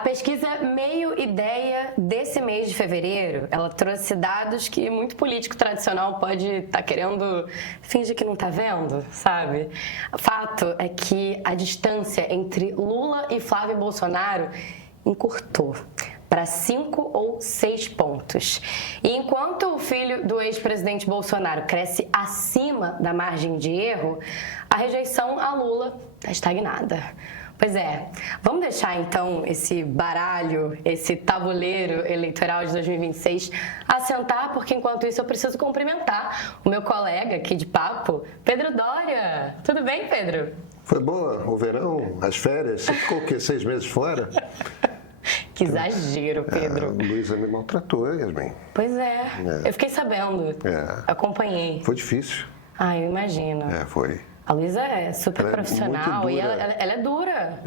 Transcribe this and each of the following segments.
pesquisa Meio Ideia desse mês de fevereiro, ela trouxe dados que muito político tradicional pode estar querendo fingir que não está vendo, sabe? O fato é que a distância entre Lula e Flávio Bolsonaro encurtou para 5 ou 6 pontos. E enquanto o filho do ex-presidente Bolsonaro cresce acima da margem de erro, a rejeição a Lula está estagnada. Pois é, vamos deixar então esse baralho, esse tabuleiro eleitoral de 2026 assentar, porque enquanto isso eu preciso cumprimentar o meu colega aqui de papo, Pedro Doria. Tudo bem, Pedro? Foi boa o verão, as férias, você ficou o quê, 6 meses fora? Que exagero, Pedro. Luísa me maltratou, Yasmin. Pois é, eu fiquei sabendo, acompanhei. Foi difícil. Ah, eu imagino. Foi. A Luísa é super Ela é profissional muito e dura. ela é dura.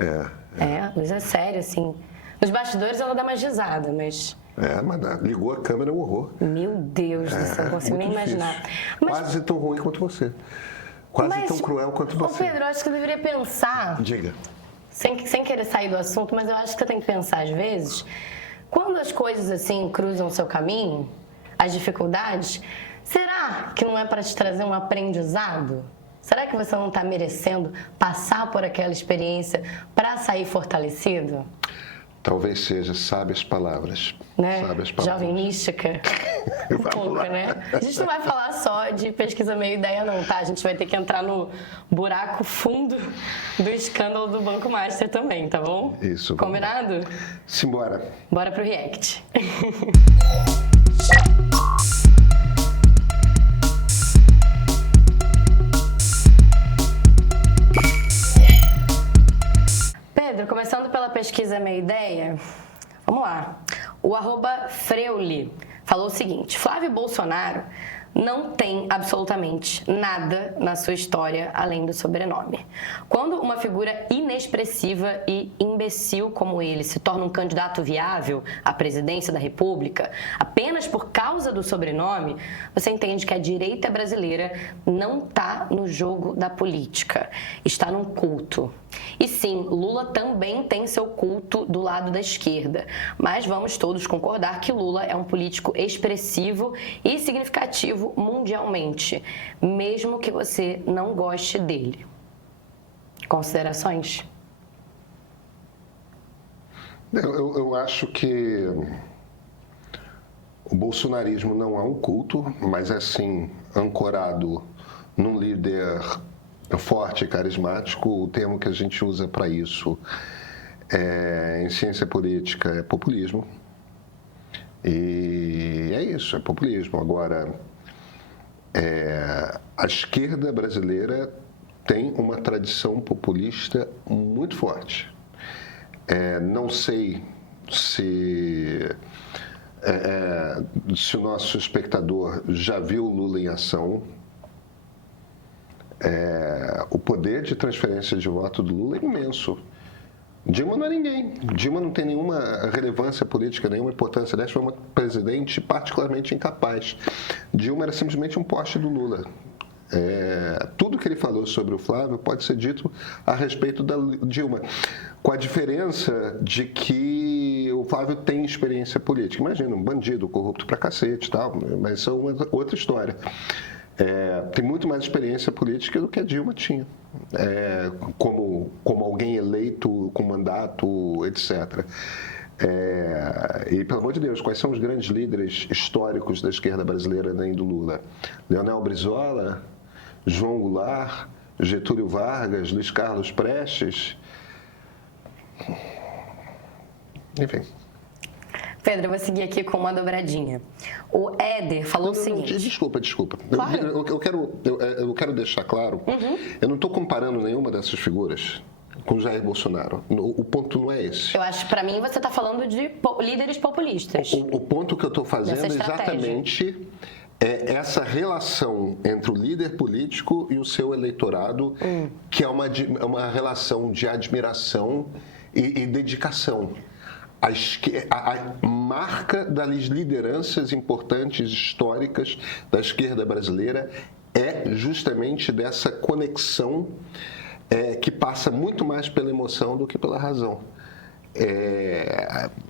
A Luísa é séria, assim. Nos bastidores ela dá mais risada, mas... Mas ligou a câmera, é um horror. Meu Deus do céu, não consigo nem Muito imaginar. difícil. Mas, Quase tão ruim quanto você. Quase tão cruel quanto você. Ô Pedro, eu acho que eu deveria pensar... Diga. Sem querer sair do assunto, mas eu acho que você tem que pensar às vezes, quando as coisas assim cruzam o seu caminho, as dificuldades, será que não é para te trazer um aprendizado? Será que você não está merecendo passar por aquela experiência para sair fortalecido? Talvez seja, sabe as palavras. Né? Sabe as palavras. Jovem mística. Um pouco, né? A gente não vai falar só de pesquisa Meio Ideia, não, tá? A gente vai ter que entrar no buraco fundo do escândalo do Banco Master também, tá bom? Isso. Combinado? Simbora. Bora pro react. Pedro, começando pela pesquisa Meia Ideia, vamos lá. O @Freuli falou o seguinte: Flávio Bolsonaro não tem absolutamente nada na sua história além do sobrenome. Quando uma figura inexpressiva e imbecil como ele se torna um candidato viável à presidência da República, apenas por causa do sobrenome, você entende que a direita brasileira não está no jogo da política, está num culto. E sim, Lula também tem seu culto do lado da esquerda, mas vamos todos concordar que Lula é um político expressivo e significativo mundialmente, mesmo que você não goste dele. Considerações? Eu acho que o bolsonarismo não é um culto, mas é sim ancorado num líder forte e carismático. O termo que a gente usa para isso em ciência política é populismo. E é isso, é populismo. Agora, a esquerda brasileira tem uma tradição populista muito forte. Não sei se o nosso espectador já viu o Lula em ação. O poder de transferência de voto do Lula é imenso. Dilma não é ninguém. Dilma não tem nenhuma relevância política, nenhuma importância. Aliás, foi uma presidente particularmente incapaz. Dilma era simplesmente um poste do Lula. Tudo que ele falou sobre o Flávio pode ser dito a respeito da Dilma, com a diferença de que o Flávio tem experiência política. Imagina, um bandido corrupto pra cacete e tal, mas isso é uma outra história. Tem muito mais experiência política do que a Dilma tinha, como alguém eleito com mandato, etc. E, pelo amor de Deus, quais são os grandes líderes históricos da esquerda brasileira além do Lula? Leonel Brizola, João Goulart, Getúlio Vargas, Luiz Carlos Prestes. Enfim. Pedro, eu vou seguir aqui com uma dobradinha. O Éder falou o seguinte... Desculpa. Claro. Eu quero deixar claro, eu não estou comparando nenhuma dessas figuras com Jair Bolsonaro. O ponto não é esse. Eu acho que, para mim, você está falando de líderes populistas. O ponto que eu estou fazendo é exatamente essa relação entre o líder político e o seu eleitorado, que é uma relação de admiração e dedicação. A marca das lideranças importantes históricas da esquerda brasileira é justamente dessa conexão que passa muito mais pela emoção do que pela razão.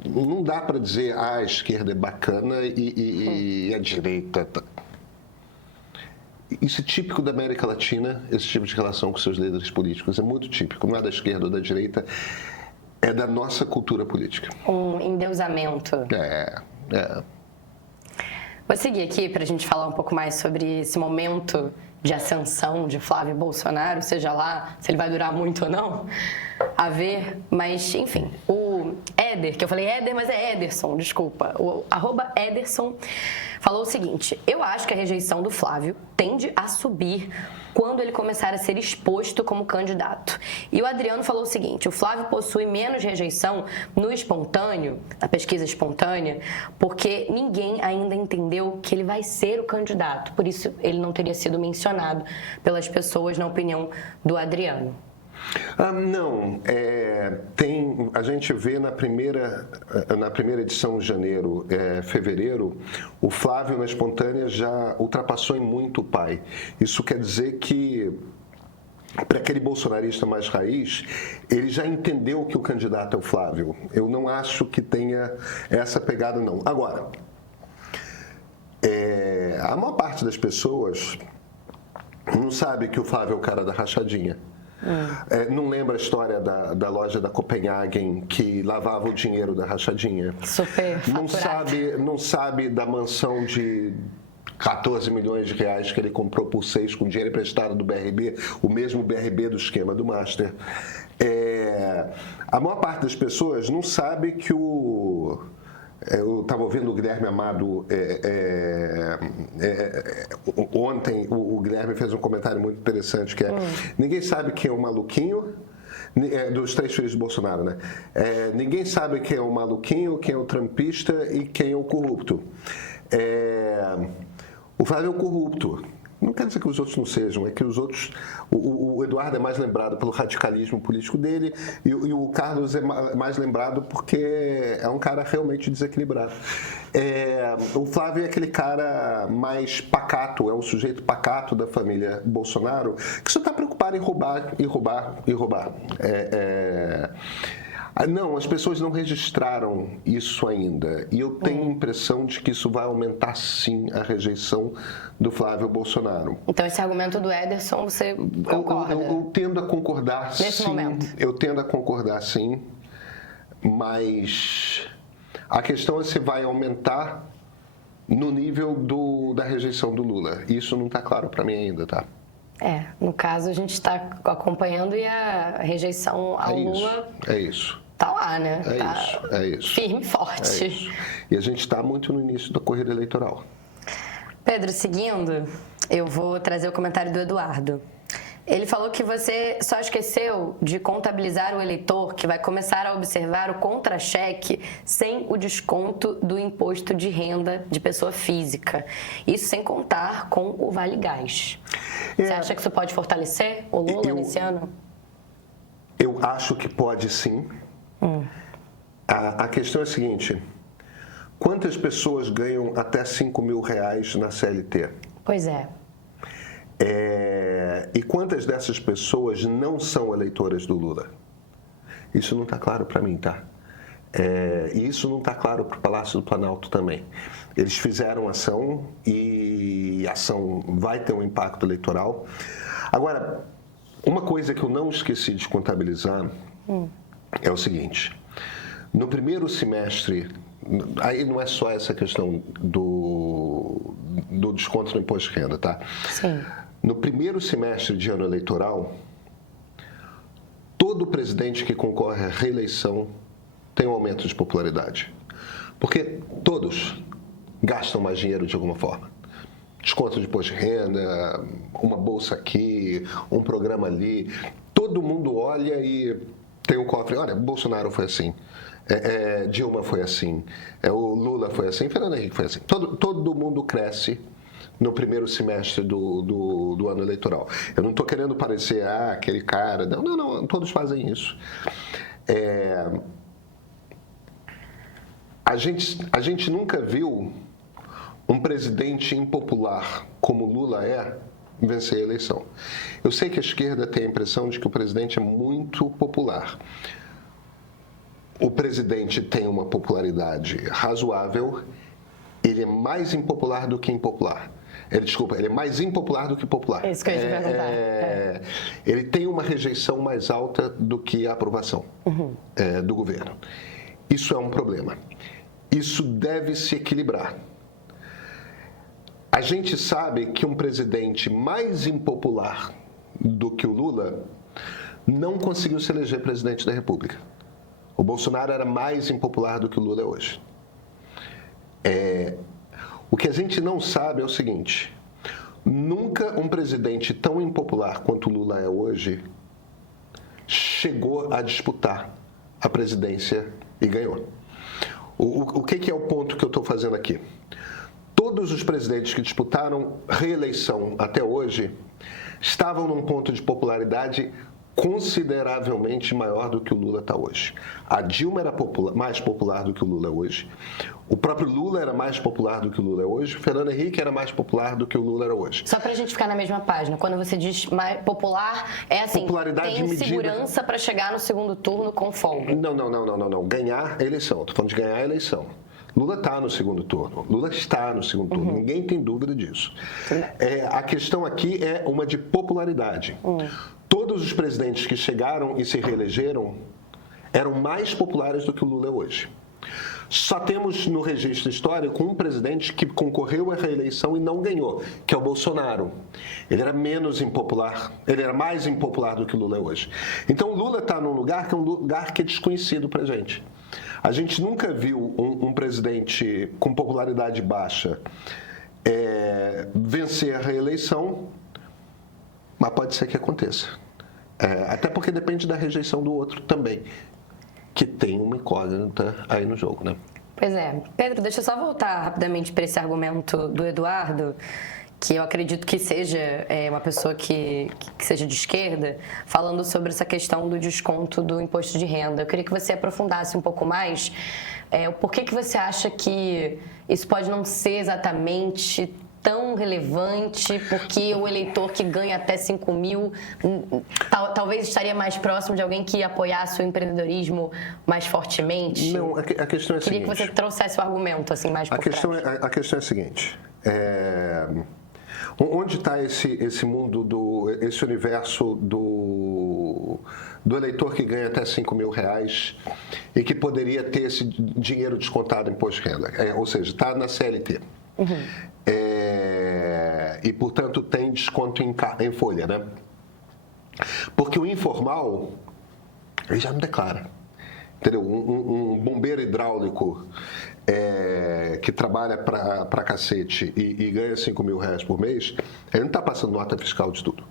não dá para dizer a esquerda é bacana e a direita... Tá. Isso é típico da América Latina, esse tipo de relação com seus líderes políticos. É muito típico, não é da esquerda ou da direita, é da nossa cultura política. Um endeusamento. É. Vou seguir aqui para a gente falar um pouco mais sobre esse momento de ascensão de Flávio Bolsonaro, seja lá se ele vai durar muito ou não, a ver. Mas, enfim, o Éder, que eu falei Éder, mas é Ederson, desculpa. O @Ederson falou o seguinte: eu acho que a rejeição do Flávio tende a subir quando ele começar a ser exposto como candidato. E o Adriano falou o seguinte: o Flávio possui menos rejeição no espontâneo, na pesquisa espontânea, porque ninguém ainda entendeu que ele vai ser o candidato. Por isso, ele não teria sido mencionado pelas pessoas, na opinião do Adriano. Não, a gente vê na primeira edição de janeiro, fevereiro, o Flávio na espontânea já ultrapassou em muito o pai. Isso quer dizer que, para aquele bolsonarista mais raiz, ele já entendeu que o candidato é o Flávio. Eu não acho que tenha essa pegada, não. Agora, a maior parte das pessoas não sabe que o Flávio é o cara da rachadinha. Não lembra a história da loja da Copenhagen que lavava o dinheiro da rachadinha? Super faturado. Não sabe da mansão de 14 milhões de reais que ele comprou por 6 com dinheiro emprestado do BRB, o mesmo BRB do esquema do Master. A maior parte das pessoas não sabe que eu estava ouvindo o Guilherme Amado ontem. O Guilherme fez um comentário muito interessante que ninguém sabe quem é o maluquinho dos 3 filhos de Bolsonaro, né? Ninguém sabe quem é o maluquinho, quem é o trampista e quem é o corrupto. O Flávio é o corrupto. Não quer dizer que os outros não sejam, é que os outros... O Eduardo é mais lembrado pelo radicalismo político dele e o Carlos é mais lembrado porque é um cara realmente desequilibrado. O Flávio é aquele cara mais pacato, é um sujeito pacato da família Bolsonaro que só está preocupado em roubar. Não, as pessoas não registraram isso ainda. E eu tenho a impressão de que isso vai aumentar, sim, a rejeição do Flávio Bolsonaro. Então, esse argumento do Ederson, você concorda? Eu tendo a concordar, nesse sim. Momento. Eu tendo a concordar, sim. Mas a questão é se vai aumentar no nível da rejeição do Lula. Isso não está claro para mim ainda, tá? No caso, a gente está acompanhando e a rejeição ao Lula... É isso. Tá lá, né? É isso. Firme e forte. É isso. E a gente está muito no início da corrida eleitoral. Pedro, seguindo, eu vou trazer o comentário do Eduardo. Ele falou que você só esqueceu de contabilizar o eleitor que vai começar a observar o contra-cheque sem o desconto do imposto de renda de pessoa física. Isso sem contar com o Vale Gás. Você acha que isso pode fortalecer o Lula nesse ano? Eu acho que pode, sim. A questão é a seguinte: quantas pessoas ganham até 5 mil reais na CLT? Pois é. E quantas dessas pessoas não são eleitoras do Lula? Isso não está claro para mim, tá? E isso não está claro para o Palácio do Planalto também. Eles fizeram ação e a ação vai ter um impacto eleitoral. Agora, uma coisa que eu não esqueci de contabilizar é o seguinte: no primeiro semestre, aí não é só essa questão do desconto no imposto de renda, tá? Sim. No primeiro semestre de ano eleitoral, todo presidente que concorre à reeleição tem um aumento de popularidade. Porque todos gastam mais dinheiro de alguma forma. Desconto de imposto de renda, uma bolsa aqui, um programa ali. Todo mundo olha e tem um cofre. Olha, Bolsonaro foi assim. Dilma foi assim. O Lula foi assim. Fernando Henrique foi assim. Todo mundo cresce no primeiro semestre do ano eleitoral. Eu não estou querendo parecer aquele cara. Não, todos fazem isso. A gente nunca viu um presidente impopular como Lula vencer a eleição. Eu sei que a esquerda tem a impressão de que o presidente é muito popular. o presidente tem uma popularidade razoável, ele é mais impopular do que impopular. Ele é mais impopular do que popular. Isso que eu ia te perguntar. Ele tem uma rejeição mais alta do que a aprovação do governo. Isso é um problema. Isso deve se equilibrar. A gente sabe que um presidente mais impopular do que o Lula não conseguiu se eleger presidente da República. O Bolsonaro era mais impopular do que o Lula é hoje. O que a gente não sabe é o seguinte: nunca um presidente tão impopular quanto o Lula é hoje chegou a disputar a presidência e ganhou. O que é o ponto que eu estou fazendo aqui? Todos os presidentes que disputaram reeleição até hoje estavam num ponto de popularidade consideravelmente maior do que o Lula está hoje. A Dilma era mais popular do que o Lula é hoje. O próprio Lula era mais popular do que o Lula é hoje. O Fernando Henrique era mais popular do que o Lula era hoje. Só para a gente ficar na mesma página, quando você diz mais popular, é assim, popularidade tem medida... segurança para chegar no segundo turno com folga. Não. Ganhar a eleição. Estou falando de ganhar a eleição. Lula está no segundo turno. Lula está no segundo turno. Ninguém tem dúvida disso. A questão aqui é uma de popularidade. Todos os presidentes que chegaram e se reelegeram eram mais populares do que o Lula é hoje. Só temos no registro histórico um presidente que concorreu à reeleição e não ganhou, que é o Bolsonaro. Ele era menos impopular, ele era mais impopular do que o Lula é hoje. Então o Lula está num lugar que é um lugar que é desconhecido para a gente. A gente nunca viu um presidente com popularidade baixa vencer a reeleição, mas pode ser que aconteça. Até porque depende da rejeição do outro também, que tem uma incógnita aí no jogo, né? Pois é. Pedro, deixa eu só voltar rapidamente para esse argumento do Eduardo, que eu acredito que seja uma pessoa que seja de esquerda, falando sobre essa questão do desconto do imposto de renda. Eu queria que você aprofundasse um pouco mais o porquê que você acha que isso pode não ser exatamente tão relevante, porque o eleitor que ganha até 5 mil talvez estaria mais próximo de alguém que apoiasse o empreendedorismo mais fortemente? Não, a questão é a seguinte... Queria que você trouxesse o argumento assim, mais por trás. A questão é a seguinte... Onde está esse mundo, esse universo do eleitor que ganha até 5 mil reais e que poderia ter esse dinheiro descontado em imposto de renda? Ou seja, está na CLT. E, portanto, tem desconto em folha, né? Porque o informal, ele já não declara. Entendeu? Um bombeiro hidráulico que trabalha pra cacete e ganha 5 mil reais por mês, ele não está passando nota fiscal de tudo.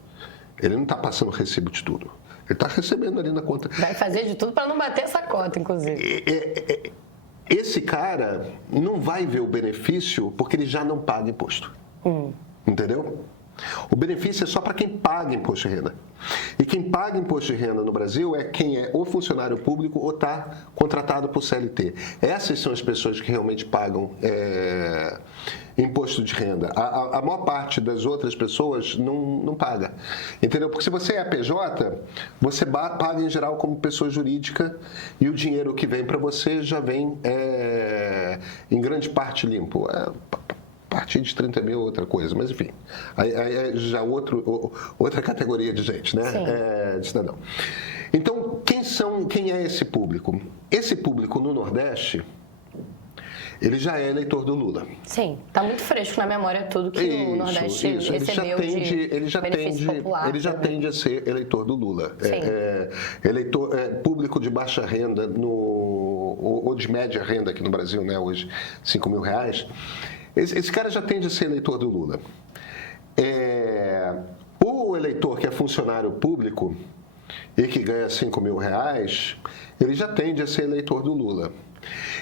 Ele não está passando recibo de tudo. Ele está recebendo ali na conta. Vai fazer de tudo para não bater essa cota, inclusive. Esse cara não vai ver o benefício porque ele já não paga imposto. Entendeu? O benefício é só para quem paga imposto de renda. E quem paga imposto de renda no Brasil é quem é ou funcionário público ou está contratado por CLT. Essas são as pessoas que realmente pagam imposto de renda. A maior parte das outras pessoas não paga. Entendeu? Porque se você é PJ, você paga em geral como pessoa jurídica e o dinheiro que vem para você já vem em grande parte limpo. A partir de 30 mil outra coisa, mas enfim, aí é já outra categoria de gente, né? De cidadão. Então, quem é esse público? Esse público no Nordeste, ele já é eleitor do Lula. Sim, está muito fresco na memória tudo que o Nordeste recebeu benefício popular. Ele já tende a ser eleitor do Lula. Eleitor público de baixa renda ou de média renda aqui no Brasil, né? Hoje, 5 mil reais. Esse cara já tende a ser eleitor do Lula. O eleitor que é funcionário público e que ganha 5 mil reais, ele já tende a ser eleitor do Lula.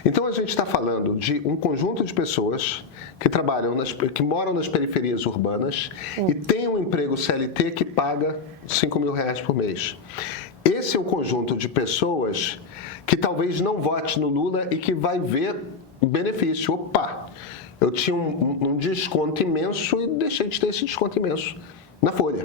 Então a gente está falando de um conjunto de pessoas que moram nas periferias urbanas e têm um emprego CLT que paga 5 mil reais por mês. Esse é o conjunto de pessoas que talvez não vote no Lula e que vai ver benefício. Opa! Eu tinha um desconto imenso e deixei de ter esse desconto imenso na folha.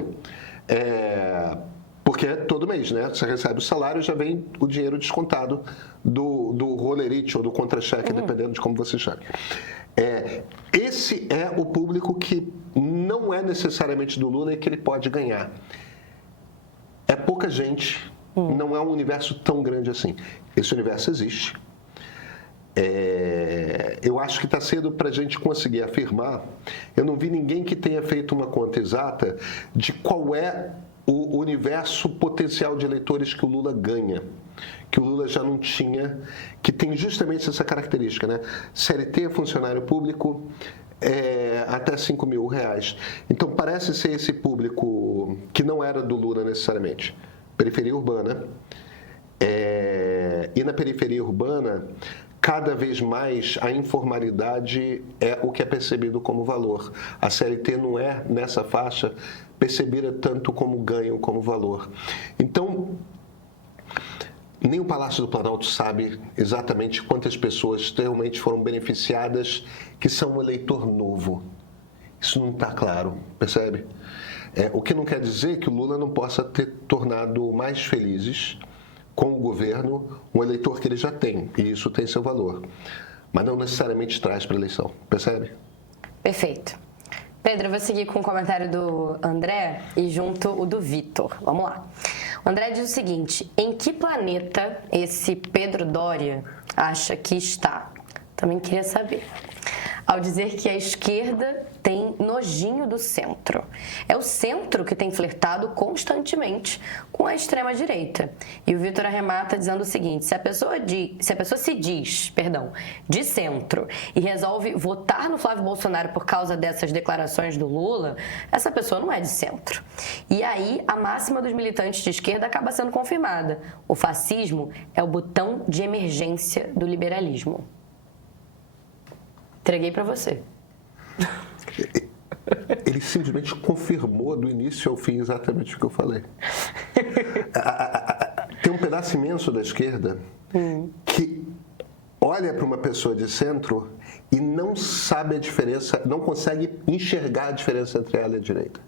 Porque é todo mês, né? Você recebe o salário, já vem o dinheiro descontado do rolerite ou do contra-cheque, dependendo de como você chame. Esse é o público que não é necessariamente do Lula e que ele pode ganhar. É pouca gente, não é um universo tão grande assim. Esse universo existe. Eu acho que está cedo para a gente conseguir afirmar. Eu não vi ninguém que tenha feito uma conta exata de qual é o universo potencial de eleitores que o Lula ganha, que o Lula já não tinha, que tem justamente essa característica, né? CLT, funcionário público, até R$5.000. Então parece ser esse público que não era do Lula necessariamente. Periferia urbana. E na periferia urbana, cada vez mais a informalidade é o que é percebido como valor. A CLT não é, nessa faixa, percebida tanto como ganho, como valor. Então, nem o Palácio do Planalto sabe exatamente quantas pessoas realmente foram beneficiadas que são um eleitor novo. Isso não está claro, percebe? O que não quer dizer que o Lula não possa ter tornado mais felizes com o governo um eleitor que ele já tem, e isso tem seu valor, mas não necessariamente traz para a eleição, percebe? Perfeito. Pedro, eu vou seguir com o comentário do André e junto o do Vitor. Vamos lá. O André diz o seguinte: em que planeta esse Pedro Doria acha que está? Também queria saber. Ao dizer que a esquerda tem nojinho do centro. É o centro que tem flertado constantemente com a extrema-direita. E o Vitor arremata dizendo o seguinte: se a pessoa se diz de centro e resolve votar no Flávio Bolsonaro por causa dessas declarações do Lula, essa pessoa não é de centro. E aí a máxima dos militantes de esquerda acaba sendo confirmada: o fascismo é o botão de emergência do liberalismo. Entreguei para você. Ele simplesmente confirmou do início ao fim exatamente o que eu falei. Tem um pedaço imenso da esquerda que olha para uma pessoa de centro e não sabe a diferença, não consegue enxergar a diferença entre ela e a direita.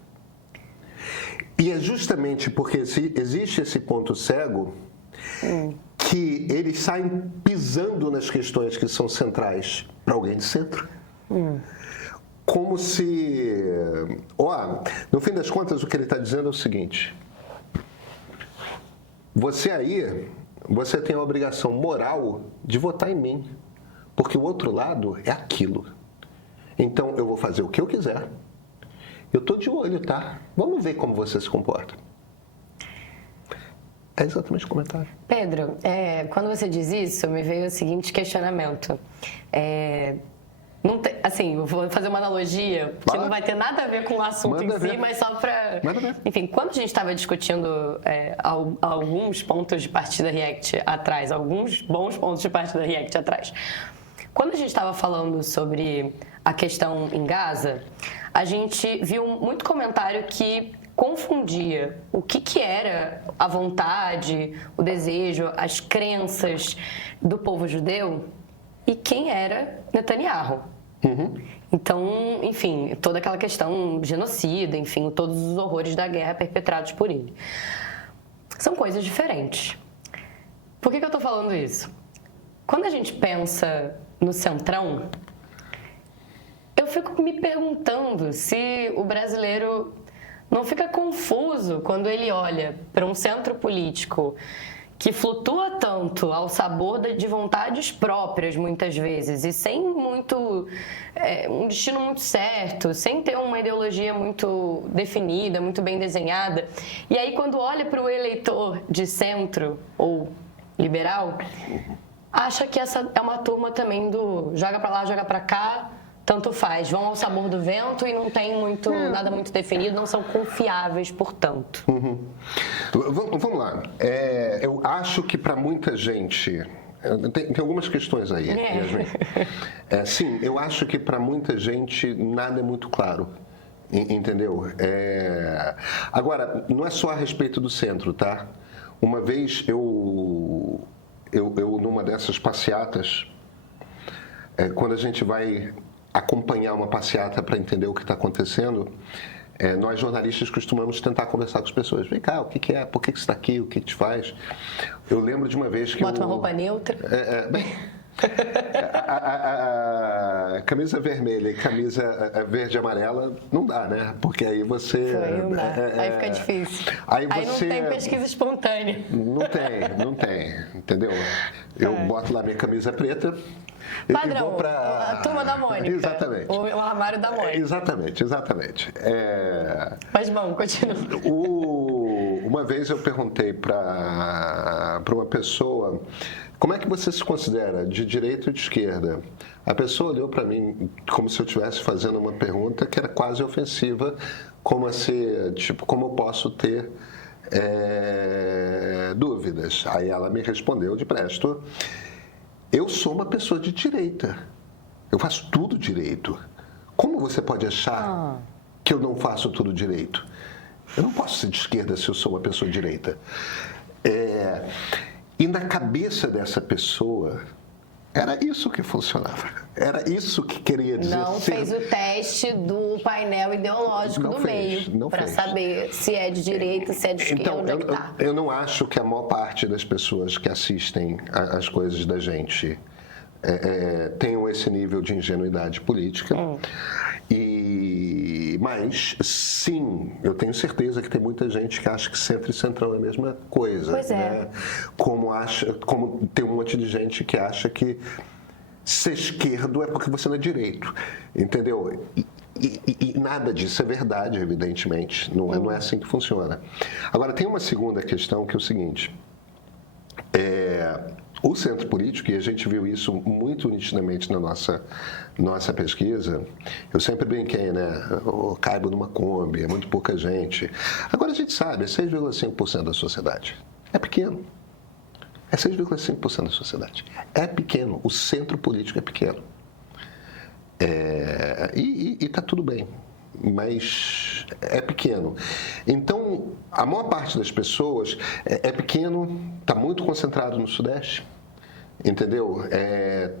E é justamente porque existe esse ponto cego que eles saem pisando nas questões que são centrais para alguém de centro. Como se... no fim das contas, o que ele está dizendo é o seguinte: você tem a obrigação moral de votar em mim, porque o outro lado é aquilo. Então, eu vou fazer o que eu quiser. Eu estou de olho, tá? Vamos ver como você se comporta. É exatamente o comentário. Pedro, quando você diz isso, me veio o seguinte questionamento. Não tem, assim, eu vou fazer uma analogia que não vai ter nada a ver com o assunto em si, mas só para... Enfim, quando a gente estava discutindo alguns pontos de partida React atrás, alguns bons pontos de partida React atrás, quando a gente estava falando sobre a questão em Gaza, a gente viu muito comentário que confundia o que era a vontade, o desejo, as crenças do povo judeu e quem era Netanyahu. Então, enfim, toda aquela questão genocida, enfim, todos os horrores da guerra perpetrados por ele. São coisas diferentes. Por que eu estou falando isso? Quando a gente pensa no centrão, eu fico me perguntando se o brasileiro não fica confuso quando ele olha para um centro político que flutua tanto ao sabor de vontades próprias, muitas vezes, e sem muito um destino muito certo, sem ter uma ideologia muito definida, muito bem desenhada. E aí, quando olha para o eleitor de centro ou liberal, acha que essa é uma turma também do joga para lá, joga para cá, tanto faz, vão ao sabor do vento e não tem nada muito definido, não são confiáveis, portanto. Vamos lá. Eu acho que para muita gente... Tem algumas questões aí, Yasmin. Sim, eu acho que para muita gente nada é muito claro, entendeu? Agora, não é só a respeito do centro, tá? Uma vez eu numa dessas passeatas, quando a gente vai acompanhar uma passeata para entender o que está acontecendo, Nós jornalistas costumamos tentar conversar com as pessoas. Vem cá, o que é? Por que você está aqui? O que te faz? Eu lembro de uma vez que Bota uma roupa neutra. Bem, a camisa vermelha e camisa verde e amarela não dá, né? Porque aí você... Não dá. Aí fica difícil. Aí não tem pesquisa espontânea. Não tem, entendeu? Eu boto lá minha camisa preta... Padrão, a turma da Mônica. Exatamente. O armário da Mônica. Exatamente. Mas bom, continua. Uma vez eu perguntei para uma pessoa, como é que você se considera, de direita ou de esquerda? A pessoa olhou para mim como se eu estivesse fazendo uma pergunta que era quase ofensiva, como eu posso ter dúvidas? Aí ela me respondeu de presto: eu sou uma pessoa de direita. Eu faço tudo direito. Como você pode achar que eu não faço tudo direito? Eu não posso ser de esquerda se eu sou uma pessoa de direita. E na cabeça dessa pessoa, era isso que funcionava. Era isso que queria dizer. Não fez o teste do painel ideológico do meio para saber se é de direita, se é de esquerda, onde é que tá. Eu não acho que a maior parte das pessoas que assistem às coisas da gente tenham esse nível de ingenuidade política. Mas, sim, eu tenho certeza que tem muita gente que acha que centro e centrão é a mesma coisa. Pois é. Né? Como tem um monte de gente que acha que ser esquerdo é porque você não é direito, entendeu? E nada disso é verdade, evidentemente. Não é assim que funciona. Agora, tem uma segunda questão que é o seguinte. O centro político, e a gente viu isso muito nitidamente na nossa pesquisa, eu sempre brinquei, né? Eu caibo numa Kombi, é muito pouca gente. Agora a gente sabe, é 6,5% da sociedade. É pequeno. É 6,5% da sociedade. É pequeno. O centro político é pequeno. E está tudo bem. Mas é pequeno. Então, a maior parte das pessoas é pequeno, está muito concentrado no Sudeste, entendeu?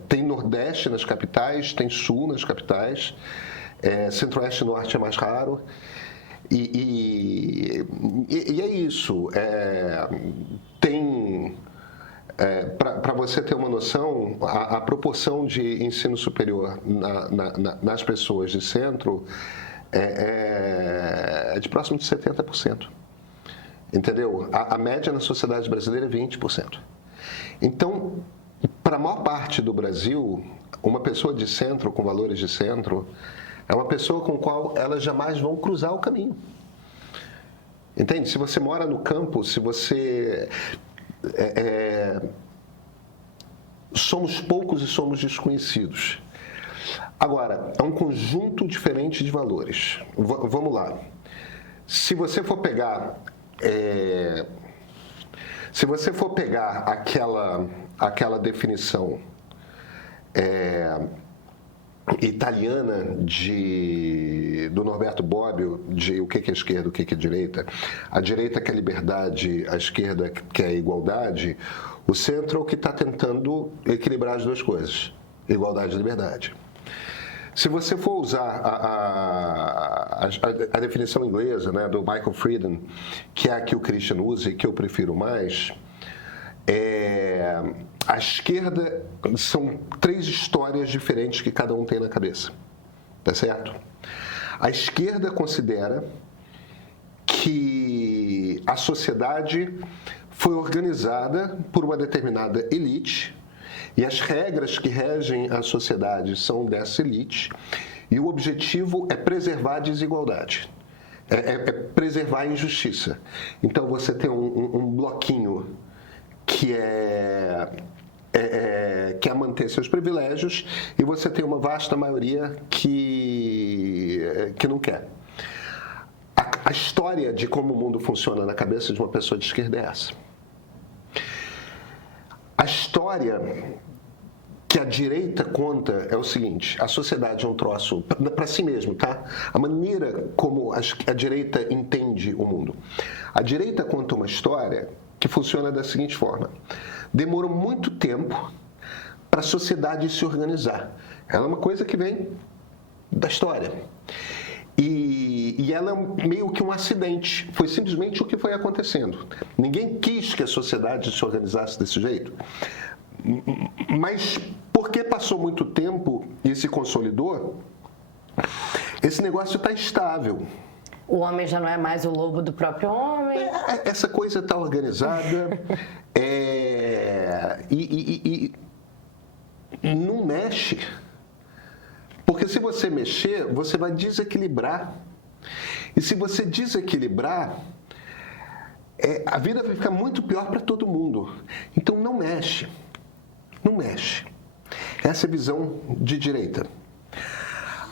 Tem Nordeste nas capitais, tem Sul nas capitais, Centro-Oeste e Norte é mais raro. E é isso. Para você ter uma noção, a proporção de ensino superior nas pessoas de centro é de próximo de 70%. Entendeu? A média na sociedade brasileira é 20%. Então, para a maior parte do Brasil, uma pessoa de centro, com valores de centro, é uma pessoa com a qual elas jamais vão cruzar o caminho. Entende? Se você mora no campo, se você... somos poucos e somos desconhecidos. Agora, é um conjunto diferente de valores. Vamos lá. Se você for pegar aquela definição italiana do Norberto Bobbio de o que é esquerda, o que é direita, a direita quer liberdade, a esquerda quer igualdade, o centro é o que está tentando equilibrar as duas coisas, igualdade e liberdade. Se você for usar a definição inglesa, né, do Michael Friedan, que é a que o Christian usa e que eu prefiro mais, a esquerda são 3 histórias diferentes que cada um tem na cabeça, tá certo? A esquerda considera que a sociedade foi organizada por uma determinada elite e as regras que regem a sociedade são dessa elite e o objetivo é preservar a desigualdade, é preservar a injustiça. Então você tem um bloquinho que quer manter seus privilégios e você tem uma vasta maioria que não quer. A história de como o mundo funciona na cabeça de uma pessoa de esquerda é essa. A história que a direita conta é o seguinte: a sociedade é um troço para si mesmo, tá? A maneira como a direita entende o mundo. A direita conta uma história que funciona da seguinte forma: demorou muito tempo para a sociedade se organizar. Ela é uma coisa que vem da história. E ela é meio que um acidente. Foi simplesmente o que foi acontecendo. Ninguém quis que a sociedade se organizasse desse jeito. Mas porque passou muito tempo e se consolidou, esse negócio está estável. O homem já não é mais o lobo do próprio homem. Essa coisa está organizada e não mexe. Porque se você mexer, você vai desequilibrar. E se você desequilibrar, a vida vai ficar muito pior para todo mundo. Então não mexe. Não mexe. Essa é a visão de direita.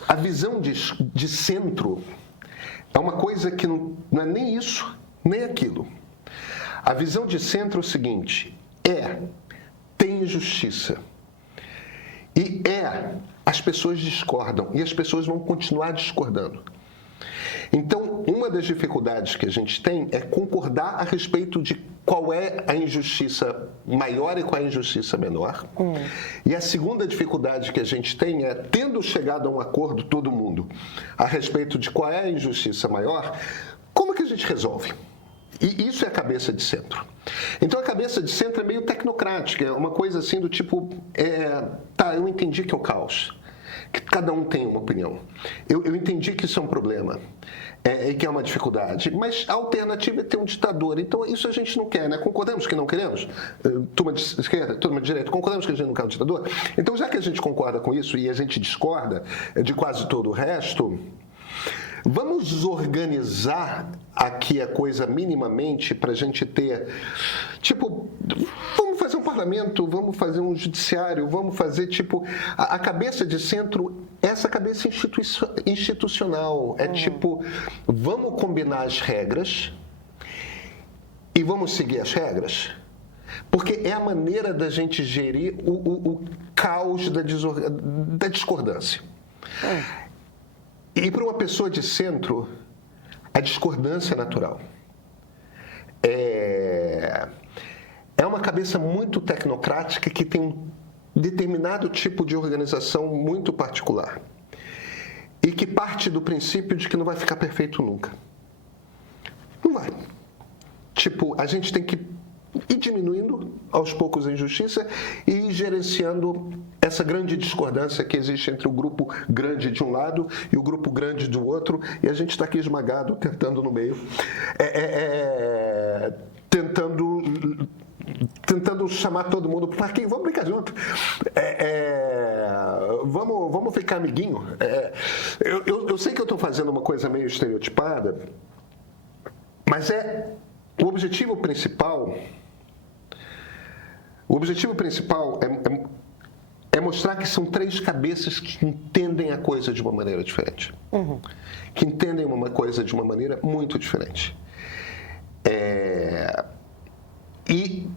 A visão de centro é uma coisa que não é nem isso, nem aquilo. A visão de centro é o seguinte: tem injustiça. E as pessoas discordam. E as pessoas vão continuar discordando. Então, uma das dificuldades que a gente tem é concordar a respeito de qual é a injustiça maior e qual é a injustiça menor. E a segunda dificuldade que a gente tem é, tendo chegado a um acordo, todo mundo, a respeito de qual é a injustiça maior, como que a gente resolve? E isso é a cabeça de centro. Então, a cabeça de centro é meio tecnocrática, é uma coisa assim do tipo, eu entendi que é o caos, que cada um tem uma opinião. Eu entendi que isso é um problema, e que é uma dificuldade, mas a alternativa é ter um ditador. Então, isso a gente não quer, né? Concordamos que não queremos? Turma de esquerda, turma de direita, concordamos que a gente não quer um ditador? Então, já que a gente concorda com isso e a gente discorda de quase todo o resto, vamos organizar aqui a coisa minimamente para a gente ter, vamos fazer um parlamento, vamos fazer um judiciário, vamos fazer, a cabeça de centro, essa cabeça institucional, vamos combinar as regras e vamos seguir as regras, porque é a maneira da gente gerir o caos da discordância. E para uma pessoa de centro, a discordância é natural. É uma cabeça muito tecnocrática que tem um determinado tipo de organização muito particular. E que parte do princípio de que não vai ficar perfeito nunca. Não vai. A gente tem que ir diminuindo aos poucos a injustiça e ir gerenciando essa grande discordância que existe entre o grupo grande de um lado e o grupo grande do outro, e a gente está aqui esmagado, tentando no meio, tentando chamar todo mundo para aqui, vamos brincar junto, vamos ficar amiguinho. Eu sei que eu estou fazendo uma coisa meio estereotipada, mas o objetivo principal é mostrar que são três cabeças que entendem a coisa de uma maneira diferente. Que entendem uma coisa de uma maneira muito diferente. E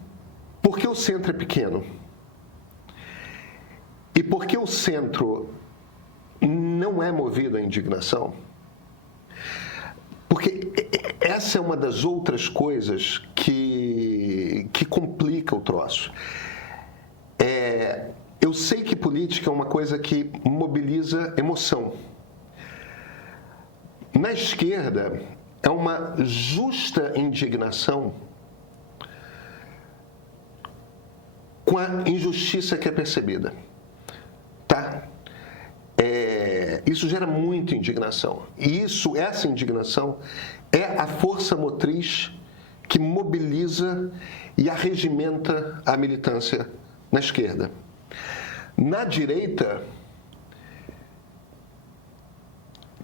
porque o centro é pequeno, e porque o centro não é movido à indignação, porque essa é uma das outras coisas que complica o troço. Eu sei que política é uma coisa que mobiliza emoção. Na esquerda, é uma justa indignação com a injustiça que é percebida. Tá? Isso gera muita indignação. E essa indignação é a força motriz que mobiliza e arregimenta a militância na esquerda. Na direita,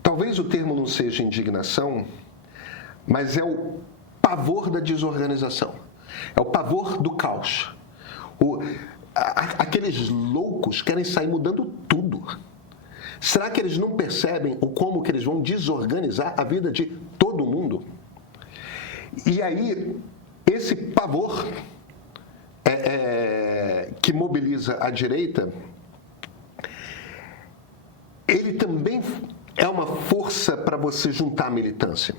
talvez o termo não seja indignação, mas é o pavor da desorganização. É o pavor do caos. Aqueles loucos querem sair mudando tudo. Será que eles não percebem como que eles vão desorganizar a vida de todo mundo? E aí, esse pavor que mobiliza a direita, ele também é uma força para você juntar a militância.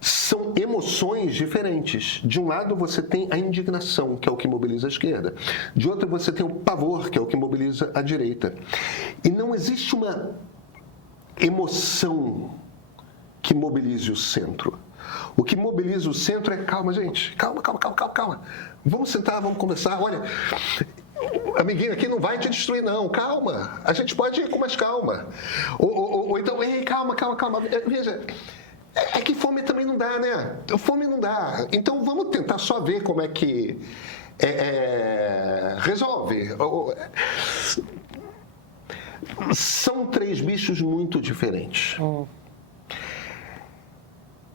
São emoções diferentes. De um lado você tem a indignação, que é o que mobiliza a esquerda. De outro você tem o pavor, que é o que mobiliza a direita. E não existe uma emoção que mobilize o centro. O que mobiliza o centro é calma, gente. Calma. Vamos sentar, vamos conversar. Olha, amiguinho aqui não vai te destruir, não. Calma. A gente pode ir com mais calma. Ou então, ei, calma. Veja, é que fome também não dá, né? Fome não dá. Então vamos tentar só ver como é que resolve. São três bichos muito diferentes.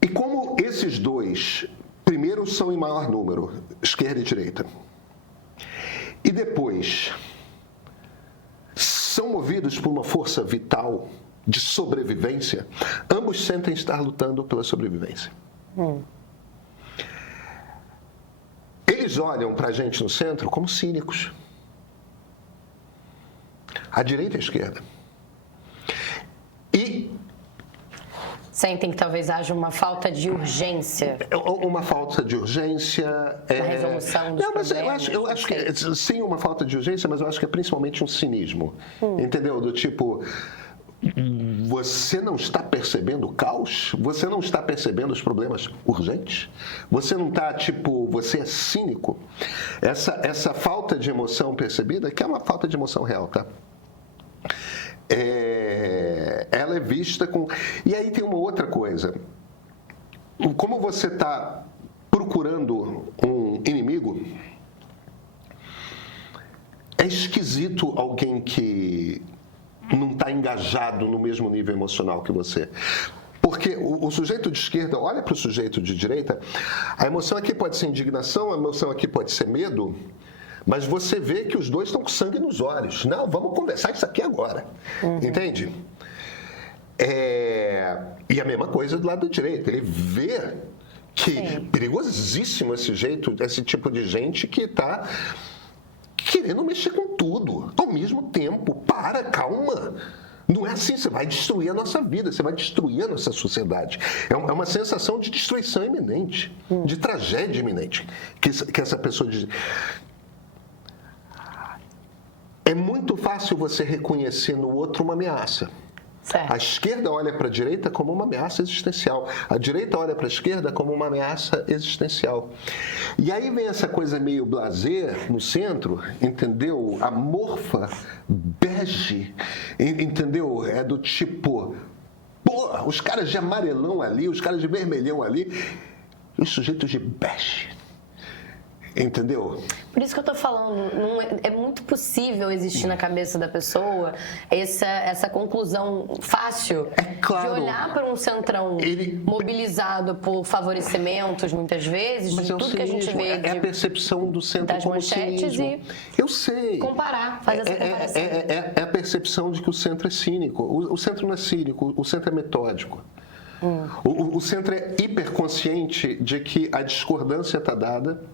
E como esses dois, primeiro são em maior número, esquerda e direita, e depois são movidos por uma força vital de sobrevivência, ambos sentem estar lutando pela sobrevivência. Eles olham para a gente no centro como cínicos. A direita e a esquerda. E sentem que talvez haja uma falta de urgência. Uma falta de urgência. Na resolução dos problemas. Eu acho que sim, uma falta de urgência, mas eu acho que é principalmente um cinismo. Entendeu? Do tipo, você não está percebendo o caos? Você não está percebendo os problemas urgentes? Você não está, tipo, você é cínico? Essa falta de emoção percebida, que é uma falta de emoção real, tá? Ela é vista com... E aí tem uma outra coisa. Como você está procurando um inimigo, é esquisito alguém que não está engajado no mesmo nível emocional que você. Porque o sujeito de esquerda olha para o sujeito de direita, a emoção aqui pode ser indignação, a emoção aqui pode ser medo, mas você vê que os dois estão com sangue nos olhos. Não, vamos conversar isso aqui agora. Entende? E a mesma coisa do lado da direita. Ele vê que perigosíssimo esse tipo de gente que está querendo mexer com tudo ao mesmo tempo. Calma. Não é assim, você vai destruir a nossa vida, você vai destruir a nossa sociedade. É uma sensação de destruição iminente, de tragédia iminente que essa pessoa diz. É muito fácil você reconhecer no outro uma ameaça. Certo. A esquerda olha para a direita como uma ameaça existencial. A direita olha para a esquerda como uma ameaça existencial. E aí vem essa coisa meio blasé no centro, entendeu? Amorfa, bege, entendeu? É do tipo, pô, os caras de amarelão ali, os caras de vermelhão ali, e os sujeitos de bege. Entendeu? Por isso que eu tô falando, é muito possível existir na cabeça da pessoa essa conclusão fácil claro, de olhar para um centrão mobilizado por favorecimentos, muitas vezes, de tudo que a gente vê. É a percepção do centro das como manchetes cinismo. Eu sei. Comparar, fazer essa comparação. É a percepção de que o centro é cínico. O centro não é cínico, o centro é metódico. O centro é hiperconsciente de que a discordância está dada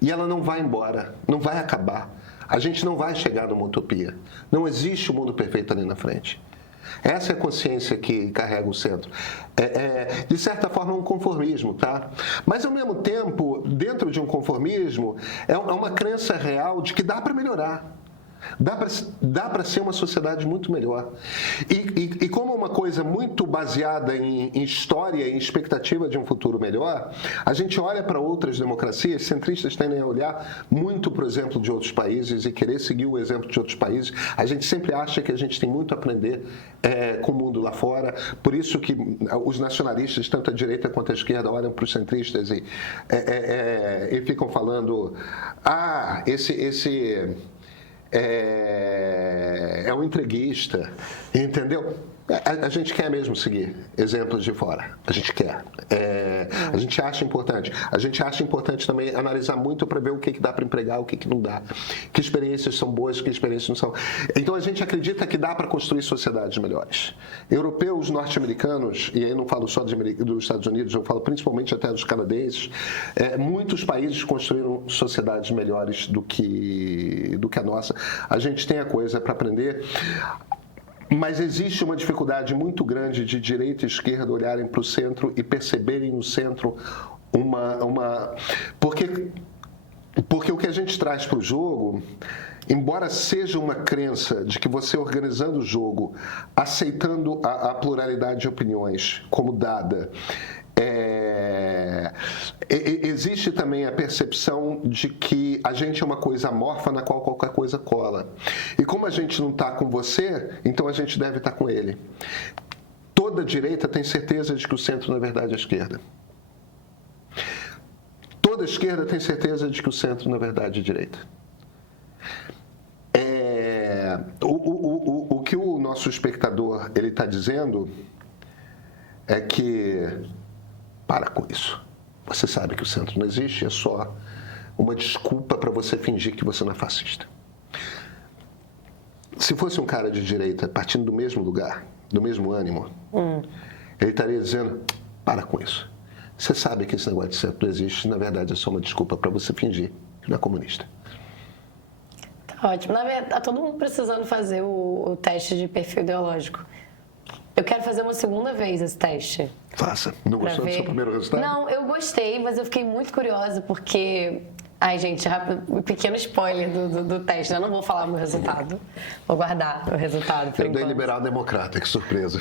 e ela não vai embora, não vai acabar. A gente não vai chegar numa utopia. Não existe o mundo perfeito ali na frente. Essa é a consciência que carrega o centro. De certa forma, um conformismo, tá? Mas, ao mesmo tempo, dentro de um conformismo, é uma crença real de que dá para melhorar. Dá para ser uma sociedade muito melhor. E como uma coisa muito baseada em história, em expectativa de um futuro melhor, a gente olha para outras democracias, centristas tendem a olhar muito para o exemplo de outros países e querer seguir o exemplo de outros países. A gente sempre acha que a gente tem muito a aprender com o mundo lá fora. Por isso que os nacionalistas, tanto a direita quanto a esquerda, olham para os centristas e ficam falando: esse é um entreguista, entendeu? A gente quer mesmo seguir exemplos de fora. A gente quer. A gente acha importante. A gente acha importante também analisar muito para ver o que dá para empregar, o que não dá. Que experiências são boas, que experiências não são. Então a gente acredita que dá para construir sociedades melhores. Europeus, norte-americanos, e aí não falo só dos Estados Unidos, eu falo principalmente até dos canadenses, muitos países construíram sociedades melhores do que a nossa. A gente tem a coisa para aprender. Mas existe uma dificuldade muito grande de direita e esquerda olharem para o centro e perceberem no centro porque o que a gente traz para o jogo embora seja uma crença de que você organizando o jogo, aceitando a pluralidade de opiniões como dada, existe também a percepção de que a gente é uma coisa amorfa na qual qualquer coisa cola. E como a gente não está com você, então a gente deve estar com ele. Toda direita tem certeza de que o centro, na verdade, é a esquerda. Toda esquerda tem certeza de que o centro, na verdade, é a direita. O que o nosso espectador está dizendo é que para com isso. Você sabe que o centro não existe, é só uma desculpa para você fingir que você não é fascista. Se fosse um cara de direita partindo do mesmo lugar, do mesmo ânimo, ele estaria dizendo, para com isso. Você sabe que esse negócio de centro não existe, na verdade é só uma desculpa para você fingir que não é comunista. Tá ótimo. Na verdade, tá todo mundo precisando fazer o teste de perfil ideológico. Eu quero fazer uma segunda vez esse teste. Faça. Não gostou do seu primeiro resultado? Não, eu gostei, mas eu fiquei muito curiosa porque... Ai, gente, um pequeno spoiler do teste. Eu não vou falar o meu resultado. Vou guardar o resultado. Eu dei liberal democrata, que surpresa.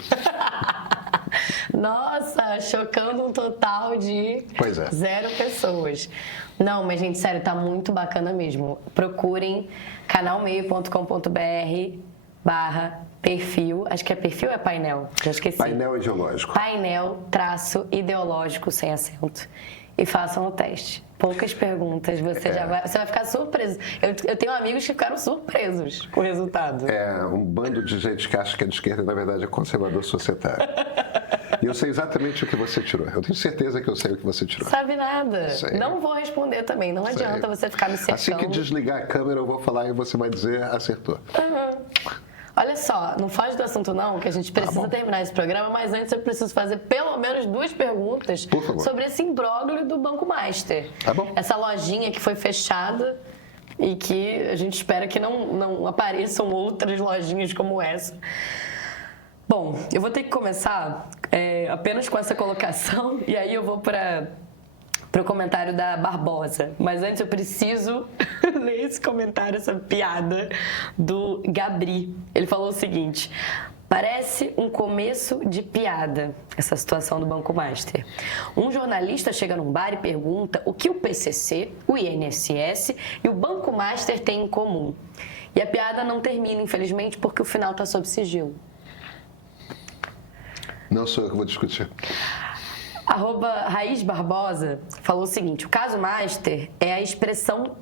Nossa, chocando um total de 0 pessoas. Não, mas, gente, sério, tá muito bacana mesmo. Procurem canalmeio.com.br/perfil. Acho que é perfil ou é painel? Já esqueci. Painel ideológico. Painel-ideológico sem acento. E façam o teste. Poucas perguntas, você vai ficar surpreso. Eu tenho amigos que ficaram surpresos com o resultado. É um bando de gente que acha que é de esquerda e na verdade é conservador societário. E eu sei exatamente o que você tirou. Eu tenho certeza que eu sei o que você tirou. Sabe nada. Sei. Não vou responder também. Não adianta você ficar me cercando. Assim que desligar a câmera, eu vou falar e você vai dizer acertou. Olha só, não foge do assunto não, que a gente precisa terminar esse programa, mas antes eu preciso fazer pelo menos 2 perguntas sobre esse imbróglio do Banco Master. Tá bom. Essa lojinha que foi fechada e que a gente espera que não apareçam outras lojinhas como essa. Bom, eu vou ter que começar apenas com essa colocação e aí eu vou para o comentário da Barbosa. Mas antes eu preciso ler esse comentário, essa piada do Gabri. Ele falou o seguinte: parece um começo de piada, essa situação do Banco Master. Um jornalista chega num bar e pergunta o que o PCC, o INSS e o Banco Master têm em comum. E a piada não termina, infelizmente, porque o final está sob sigilo. Não sou eu que vou discutir. @Raiz Barbosa falou o seguinte: o caso Master é a expressão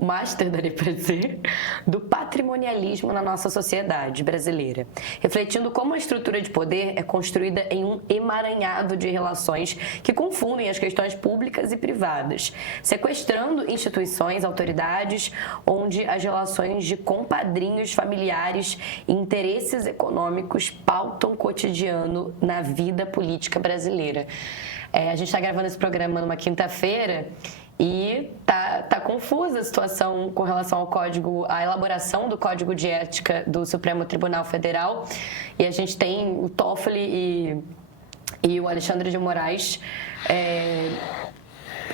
master, daria para dizer, do patrimonialismo na nossa sociedade brasileira, refletindo como a estrutura de poder é construída em um emaranhado de relações que confundem as questões públicas e privadas, sequestrando instituições, autoridades, onde as relações de compadrinhos familiares e interesses econômicos pautam o cotidiano na vida política brasileira. A gente está gravando esse programa numa quinta-feira e tá confusa a situação com relação à elaboração do Código de Ética do Supremo Tribunal Federal. E a gente tem o Toffoli e o Alexandre de Moraes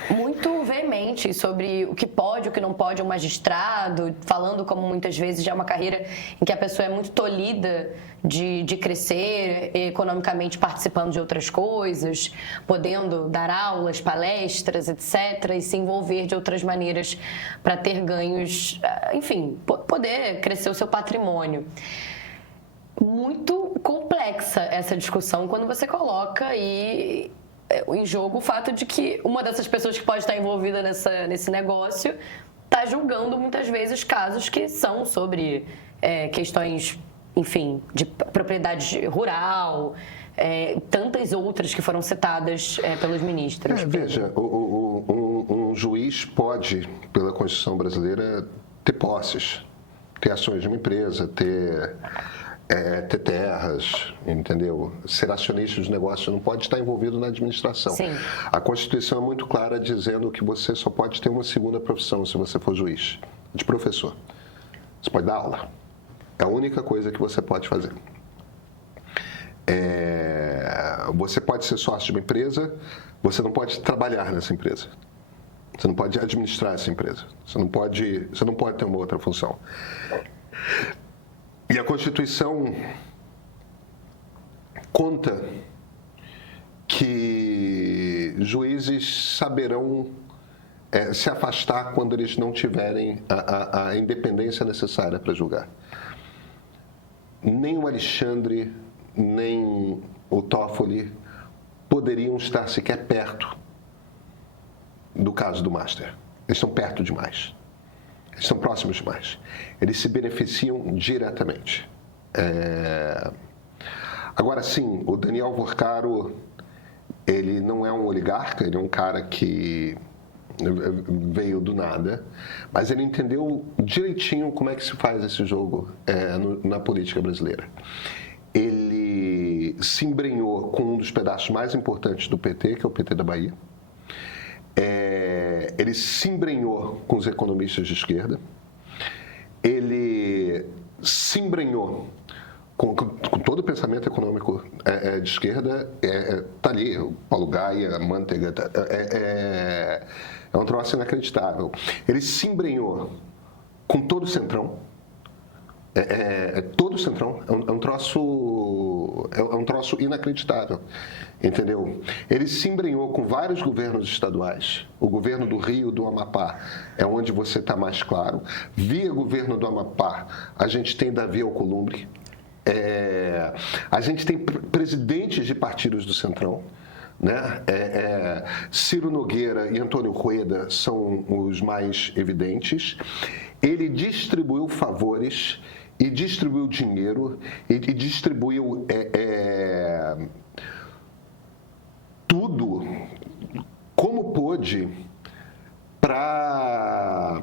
muito veemente sobre o que pode, o que não pode um magistrado, falando como muitas vezes já é uma carreira em que a pessoa é muito tolhida de crescer economicamente, participando de outras coisas, podendo dar aulas, palestras, etc., e se envolver de outras maneiras para ter ganhos, enfim, poder crescer o seu patrimônio. Muito complexa essa discussão quando você coloca em jogo o fato de que uma dessas pessoas que pode estar envolvida nesse negócio está julgando muitas vezes casos que são sobre questões, enfim, de propriedade rural, tantas outras que foram citadas pelos ministros. Veja, um juiz pode, pela Constituição brasileira, ter posses, ter ações de uma empresa, ter terras, entendeu? Ser acionista de negócio, não pode estar envolvido na administração. Sim. A Constituição é muito clara dizendo que você só pode ter uma segunda profissão se você for juiz, de professor. Você pode dar aula. É a única coisa que você pode fazer. Você pode ser sócio de uma empresa, você não pode trabalhar nessa empresa. Você não pode administrar essa empresa. Você não pode ter uma outra função. E a Constituição conta que juízes saberão se afastar quando eles não tiverem a independência necessária para julgar. Nem o Alexandre, nem o Toffoli poderiam estar sequer perto do caso do Master. Eles estão perto demais. Eles estão próximos demais. Eles se beneficiam diretamente. Agora sim, o Daniel Vorcaro, ele não é um oligarca, ele é um cara que veio do nada, mas ele entendeu direitinho como é que se faz esse jogo na política brasileira. Ele se embrenhou com um dos pedaços mais importantes do PT, que é o PT da Bahia. Ele se embrenhou com os economistas de esquerda. Ele se embrenhou com todo o pensamento econômico de esquerda. Está ali, o Paulo Gaia, a Manteiga. É um troço inacreditável. Ele se embrenhou com todo o Centrão. Todo o Centrão. É um troço inacreditável. Entendeu? Ele se embrenhou com vários governos estaduais. O governo do Rio, do Amapá, é onde você está mais claro. Via governo do Amapá, a gente tem Davi Alcolumbre. A gente tem presidentes de partidos do Centrão. Né? Ciro Nogueira e Antônio Rueda são os mais evidentes. Ele distribuiu favores e distribuiu dinheiro e distribuiu tudo como pôde para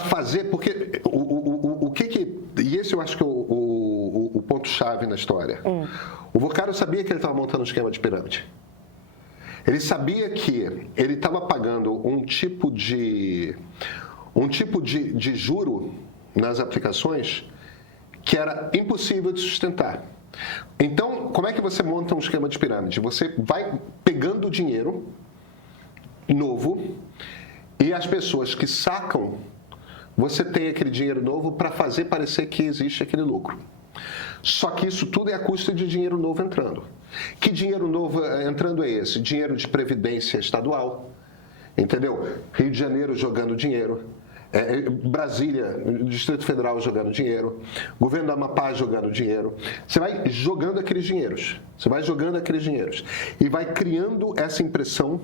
fazer, porque e esse eu acho que é o ponto-chave na história. O Vorcaro sabia que ele estava montando um esquema de pirâmide. Ele sabia que ele estava pagando um tipo de juro nas aplicações que era impossível de sustentar. Então, como é que você monta um esquema de pirâmide? Você vai pegando dinheiro novo e as pessoas que sacam, você tem aquele dinheiro novo para fazer parecer que existe aquele lucro. Só que isso tudo é à custa de dinheiro novo entrando. Que dinheiro novo entrando é esse? Dinheiro de previdência estadual, entendeu? Rio de Janeiro jogando dinheiro. Brasília, Distrito Federal jogando dinheiro, governo do Amapá jogando dinheiro. Você vai jogando aqueles dinheiros, e vai criando essa impressão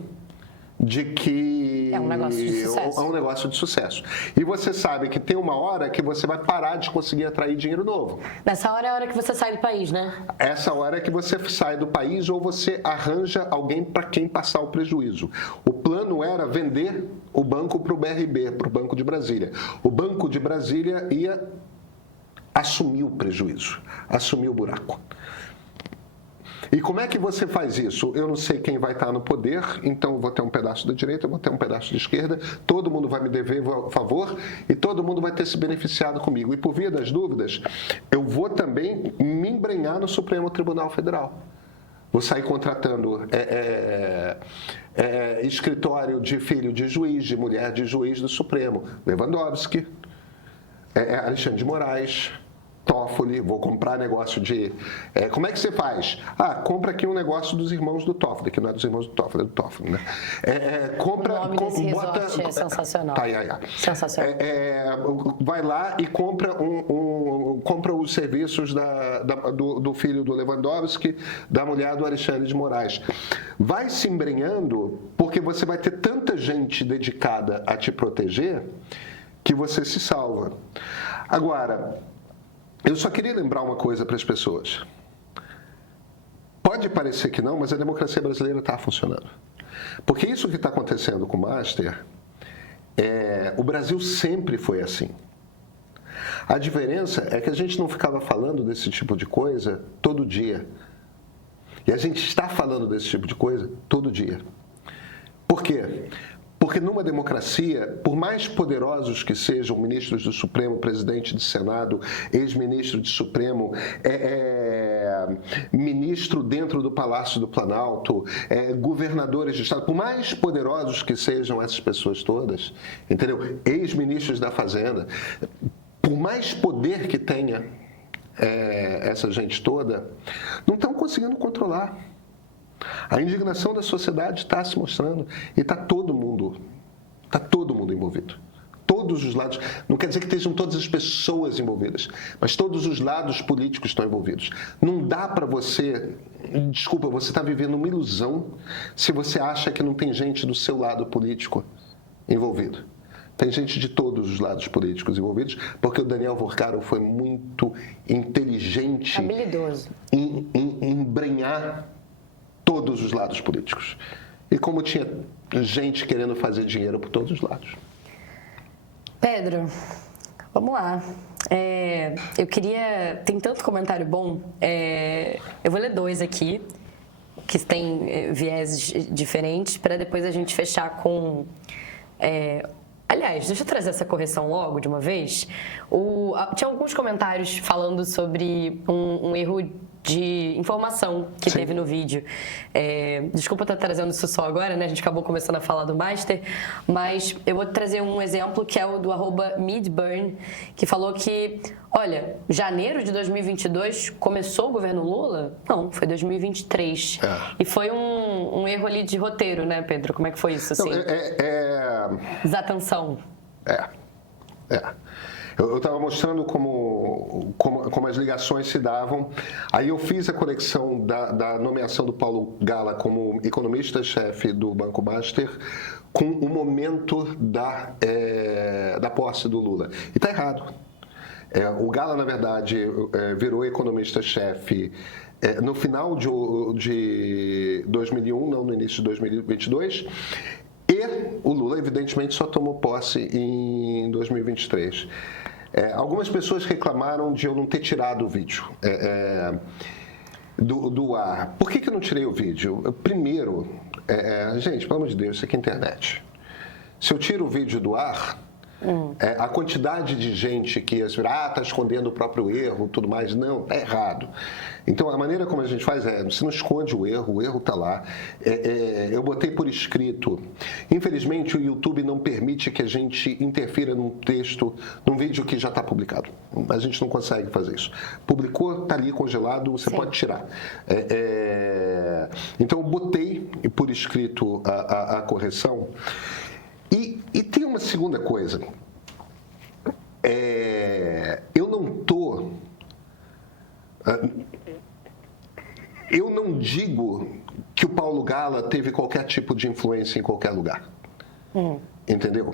de que é um negócio de sucesso. É um negócio de sucesso. E você sabe que tem uma hora que você vai parar de conseguir atrair dinheiro novo. Nessa hora é a hora que você sai do país, né? Essa hora é que você sai do país ou você arranja alguém para quem passar o prejuízo. O plano era vender o banco para o BRB, para o Banco de Brasília. O Banco de Brasília ia assumir o prejuízo, assumir o buraco. E como é que você faz isso? Eu não sei quem vai estar no poder, então eu vou ter um pedaço da direita, eu vou ter um pedaço da esquerda, todo mundo vai me dever favor e todo mundo vai ter se beneficiado comigo. E por via das dúvidas, eu vou também me embrenhar no Supremo Tribunal Federal. Vou sair contratando escritório de filho de juiz, de mulher de juiz do Supremo. Lewandowski, Alexandre de Moraes, Toffoli, vou comprar negócio de... como é que você faz? Compra aqui um negócio dos irmãos do Toffoli, que não é dos irmãos do Toffoli, é do Toffoli, né? O nome desse resort é sensacional. Sensacional. Vai lá e compra compra os serviços do filho do Lewandowski, da mulher do Alexandre de Moraes. Vai se embrenhando, porque você vai ter tanta gente dedicada a te proteger que você se salva. Agora, eu só queria lembrar uma coisa para as pessoas. Pode parecer que não, mas a democracia brasileira está funcionando. Porque isso que está acontecendo com o Master, o Brasil sempre foi assim. A diferença é que a gente não ficava falando desse tipo de coisa todo dia. E a gente está falando desse tipo de coisa todo dia. Por quê? Porque numa democracia, por mais poderosos que sejam ministros do Supremo, presidente do Senado, ex-ministro do Supremo, ministro dentro do Palácio do Planalto, governadores de Estado, por mais poderosos que sejam essas pessoas todas, entendeu? Ex-ministros da Fazenda, por mais poder que tenha essa gente toda, não estão conseguindo controlar. A indignação da sociedade está se mostrando e está todo mundo envolvido. Todos os lados, não quer dizer que estejam todas as pessoas envolvidas, mas todos os lados políticos estão envolvidos. Não dá para você, desculpa, você está vivendo uma ilusão se você acha que não tem gente do seu lado político envolvido. Tem gente de todos os lados políticos envolvidos, porque o Daniel Vorcaro foi muito inteligente, habilidoso, em embrenhar todos os lados políticos. E como tinha gente querendo fazer dinheiro por todos os lados. Pedro, vamos lá. Eu queria... Tem tanto comentário bom. Eu vou ler 2 aqui, que tem vieses diferentes, para depois a gente fechar com... Aliás, deixa eu trazer essa correção logo, de uma vez. Tinha alguns comentários falando sobre um erro de informação que teve no vídeo. Desculpa estar trazendo isso só agora, né? A gente acabou começando a falar do Master, mas eu vou trazer um exemplo que é o do @midburn, que falou que, olha, janeiro de 2022 começou o governo Lula? Não, foi 2023. E foi um erro ali de roteiro, né, Pedro? Como é que foi isso? Assim? Desatenção. Eu estava mostrando como as ligações se davam. Aí eu fiz a conexão da nomeação do Paulo Gala como economista-chefe do Banco Master com o momento da posse do Lula. E está errado. O Gala, na verdade, virou economista-chefe no final de 2001, não no início de 2022. E o Lula, evidentemente, só tomou posse em 2023. Algumas pessoas reclamaram de eu não ter tirado o vídeo do ar. Por que eu não tirei o vídeo? Primeiro, gente, pelo amor de Deus, isso aqui é internet. Se eu tiro o vídeo do ar, a quantidade de gente que ia virar, está escondendo o próprio erro, tudo mais, não, está errado. Então, a maneira como a gente faz você não esconde o erro está lá. Eu botei por escrito. Infelizmente, o YouTube não permite que a gente interfira num texto, num vídeo que já está publicado. A gente não consegue fazer isso. Publicou, está ali congelado, você pode tirar. Então, eu botei por escrito a correção. E tem uma segunda coisa. Eu não digo que o Paulo Gala teve qualquer tipo de influência em qualquer lugar. Entendeu?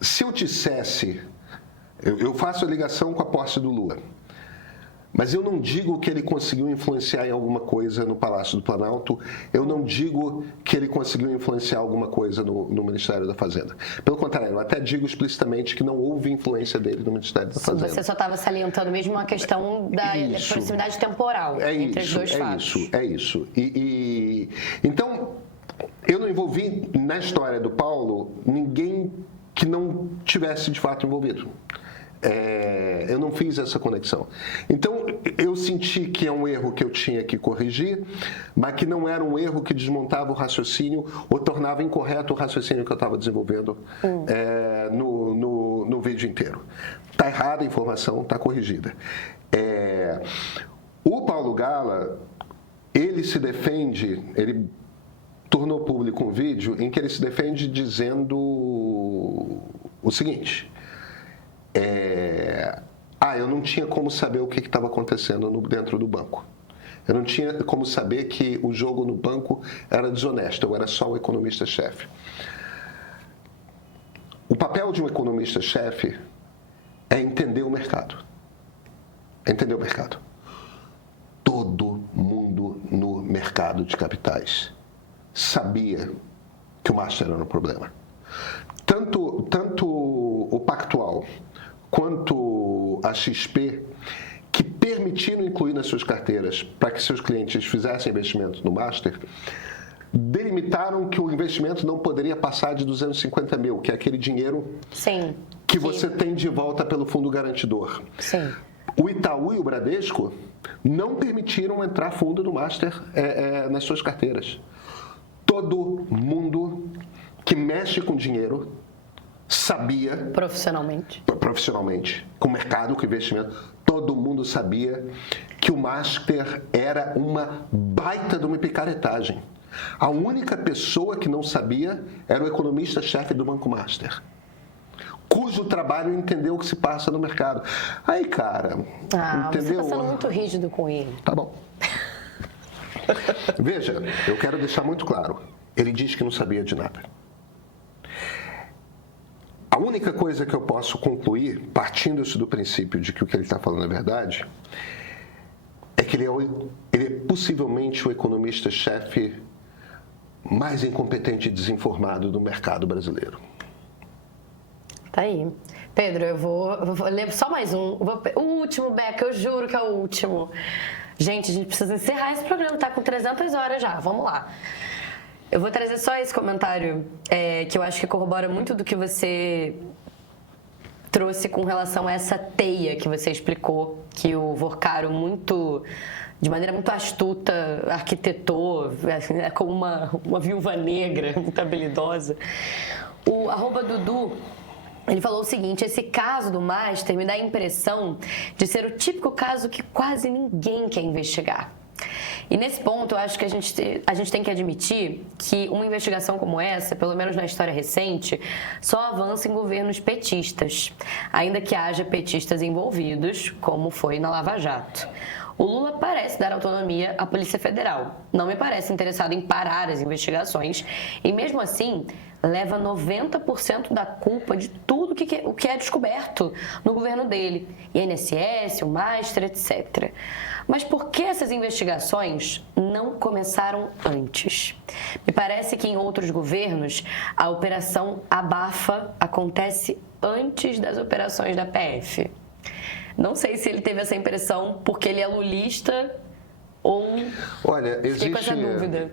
Se eu dissesse... Eu faço a ligação com a posse do Lula. Mas eu não digo que ele conseguiu influenciar em alguma coisa no Palácio do Planalto, eu não digo que ele conseguiu influenciar alguma coisa no Ministério da Fazenda. Pelo contrário, eu até digo explicitamente que não houve influência dele no Ministério da Fazenda. Você só estava salientando mesmo a questão da proximidade temporal entre os dois fatos. É isso. Então, eu não envolvi na história do Paulo ninguém que não tivesse de fato envolvido. Eu não fiz essa conexão. Então, eu senti que é um erro que eu tinha que corrigir, mas que não era um erro que desmontava o raciocínio ou tornava incorreto o raciocínio que eu estava desenvolvendo no vídeo inteiro. Está errada a informação, está corrigida. O Paulo Gala, ele se defende, ele tornou público um vídeo em que ele se defende dizendo o seguinte... eu não tinha como saber o que estava acontecendo dentro do banco. Eu não tinha como saber que o jogo no banco era desonesto, eu era só um economista-chefe. O papel de um economista-chefe é entender o mercado. Todo mundo no mercado de capitais sabia que o Master era um problema. Tanto o Pactual quanto a XP, que permitiram incluir nas suas carteiras para que seus clientes fizessem investimentos no Master, delimitaram que o investimento não poderia passar de 250 mil, que é aquele dinheiro Sim. que você tem de volta pelo fundo garantidor. Sim. O Itaú e o Bradesco não permitiram entrar fundo no Master nas suas carteiras. Todo mundo que mexe com dinheiro sabia... Profissionalmente, com mercado, com investimento, todo mundo sabia que o Master era uma baita de uma picaretagem. A única pessoa que não sabia era o economista-chefe do Banco Master, cujo trabalho entendeu o que se passa no mercado. Aí, cara, entendeu? Você está sendo muito rígido com ele. Tá bom. Veja, eu quero deixar muito claro. Ele diz que não sabia de nada. A única coisa que eu posso concluir, partindo-se do princípio de que o que ele está falando é verdade, é que ele é possivelmente o economista-chefe mais incompetente e desinformado do mercado brasileiro. Tá aí. Pedro, eu vou ler só mais um. O último, Beca, eu juro que é o último. Gente, a gente precisa encerrar esse programa, tá com 300 horas já. Vamos lá. Eu vou trazer só esse comentário que eu acho que corrobora muito do que você trouxe com relação a essa teia que você explicou, que o Vorcaro de maneira muito astuta, arquitetou, como uma viúva negra, muito habilidosa. O @Dudu, ele falou o seguinte: esse caso do Master me dá a impressão de ser o típico caso que quase ninguém quer investigar. E nesse ponto, eu acho que a gente tem que admitir que uma investigação como essa, pelo menos na história recente, só avança em governos petistas, ainda que haja petistas envolvidos, como foi na Lava Jato. O Lula parece dar autonomia à Polícia Federal, não me parece interessado em parar as investigações e, mesmo assim, leva 90% da culpa de tudo o que é descoberto no governo dele, INSS, o Master, etc. Mas por que essas investigações não começaram antes? Me parece que em outros governos a operação Abafa acontece antes das operações da PF. Não sei se ele teve essa impressão porque ele é lulista ou... Olha, fiquei com essa dúvida.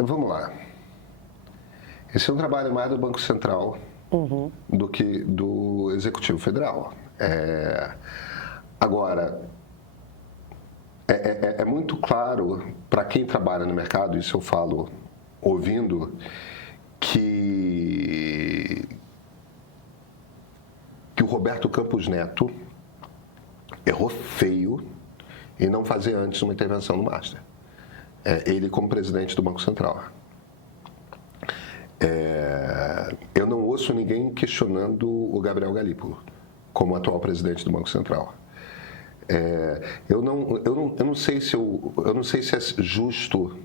Vamos lá. Esse é um trabalho mais do Banco Central do que do Executivo Federal. Agora, é muito claro para quem trabalha no mercado, isso eu falo ouvindo, que o Roberto Campos Neto errou feio em não fazer antes uma intervenção no Master. Ele como presidente do Banco Central. Eu não ouço ninguém questionando o Gabriel Galípolo como atual presidente do Banco Central. Eu não sei se é justo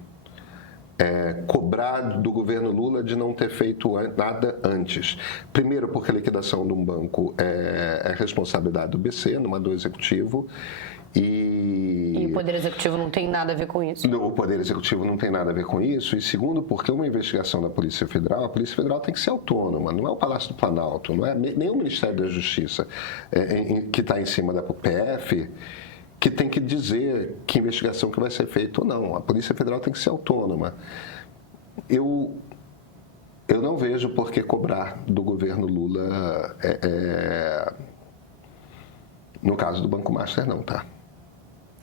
cobrar do governo Lula de não ter feito nada antes. Primeiro, porque a liquidação de um banco é responsabilidade do BC, não do Executivo. E o Poder Executivo não tem nada a ver com isso. O Poder Executivo não tem nada a ver com isso. E segundo, porque uma investigação da Polícia Federal, a Polícia Federal tem que ser autônoma, não é o Palácio do Planalto, não é nem o Ministério da Justiça que está em cima da PF, que tem que dizer que investigação que vai ser feita ou não. A Polícia Federal tem que ser autônoma. Eu não vejo por que cobrar do governo Lula no caso do Banco Master, não, tá?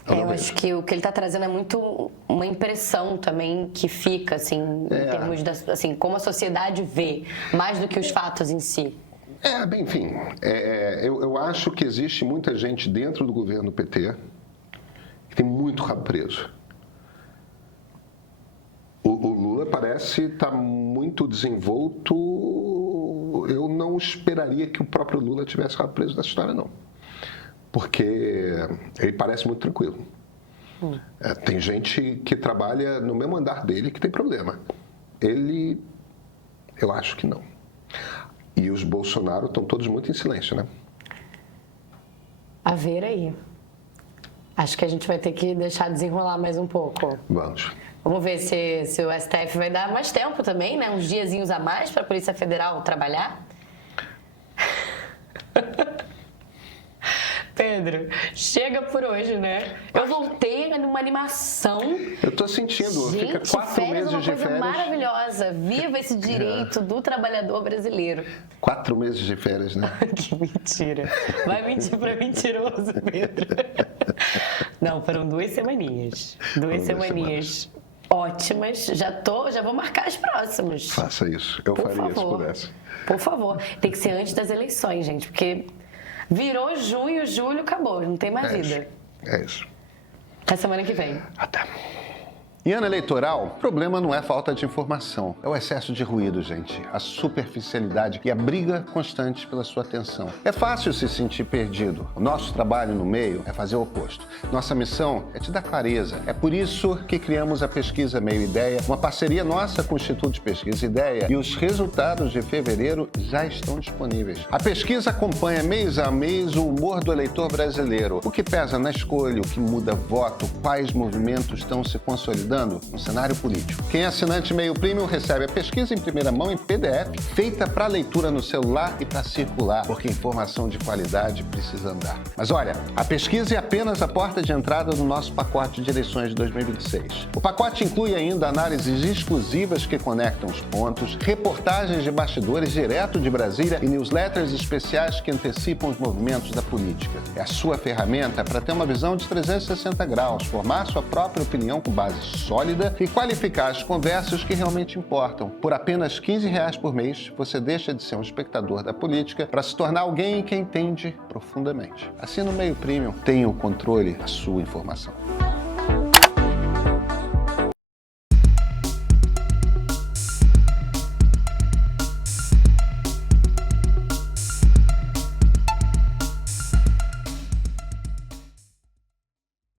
Eu acho que o que ele está trazendo é muito uma impressão também que fica, assim, em termos assim, como a sociedade vê, mais do que os fatos em si. Enfim, eu acho que existe muita gente dentro do governo PT que tem muito rabo preso. O Lula parece estar muito desenvolto. Eu não esperaria que o próprio Lula tivesse rabo preso nessa história, não. Porque ele parece muito tranquilo. Tem gente que trabalha no mesmo andar dele que tem problema. Eu acho que não. E os Bolsonaro estão todos muito em silêncio, né? A ver aí. Acho que a gente vai ter que deixar desenrolar mais um pouco. Vamos. Vamos ver se o STF vai dar mais tempo também, né? Uns diazinhos a mais para a Polícia Federal trabalhar. Pedro, chega por hoje, né? Eu voltei numa animação. Eu tô sentindo, Gente, fica 4 férias é uma meses de coisa férias. maravilhosa. Viva esse direito do trabalhador brasileiro. 4 meses de férias, né? Que mentira. Vai mentir pra mentiroso, Pedro. Não, foram 2 semaninhas. 2 semaninhas ótimas. Já vou marcar as próximas. Faça isso. Eu faria isso por essa. Por favor. Tem que ser antes das eleições, gente, porque virou junho, julho, acabou. Não tem mais vida. É isso. Até semana que vem. Até. Em ano eleitoral, o problema não é falta de informação, é o excesso de ruído, gente, a superficialidade e a briga constante pela sua atenção. É fácil se sentir perdido. O nosso trabalho no meio é fazer o oposto. Nossa missão é te dar clareza. É por isso que criamos a Pesquisa Meio Ideia, uma parceria nossa com o Instituto de Pesquisa Ideia, e os resultados de fevereiro já estão disponíveis. A pesquisa acompanha mês a mês o humor do eleitor brasileiro, o que pesa na escolha, o que muda voto, quais movimentos estão se consolidando no cenário político. Quem é assinante Meio Premium recebe a pesquisa em primeira mão em PDF, feita para leitura no celular e para circular, porque informação de qualidade precisa andar. Mas olha, a pesquisa é apenas a porta de entrada do nosso pacote de eleições de 2026. O pacote inclui ainda análises exclusivas que conectam os pontos, reportagens de bastidores direto de Brasília e newsletters especiais que antecipam os movimentos da política. É a sua ferramenta para ter uma visão de 360 graus, formar sua própria opinião com base sólida e qualificar as conversas que realmente importam. Por apenas R$15 por mês, você deixa de ser um espectador da política para se tornar alguém que entende profundamente. Assina o Meio Premium, tenha o controle da sua informação.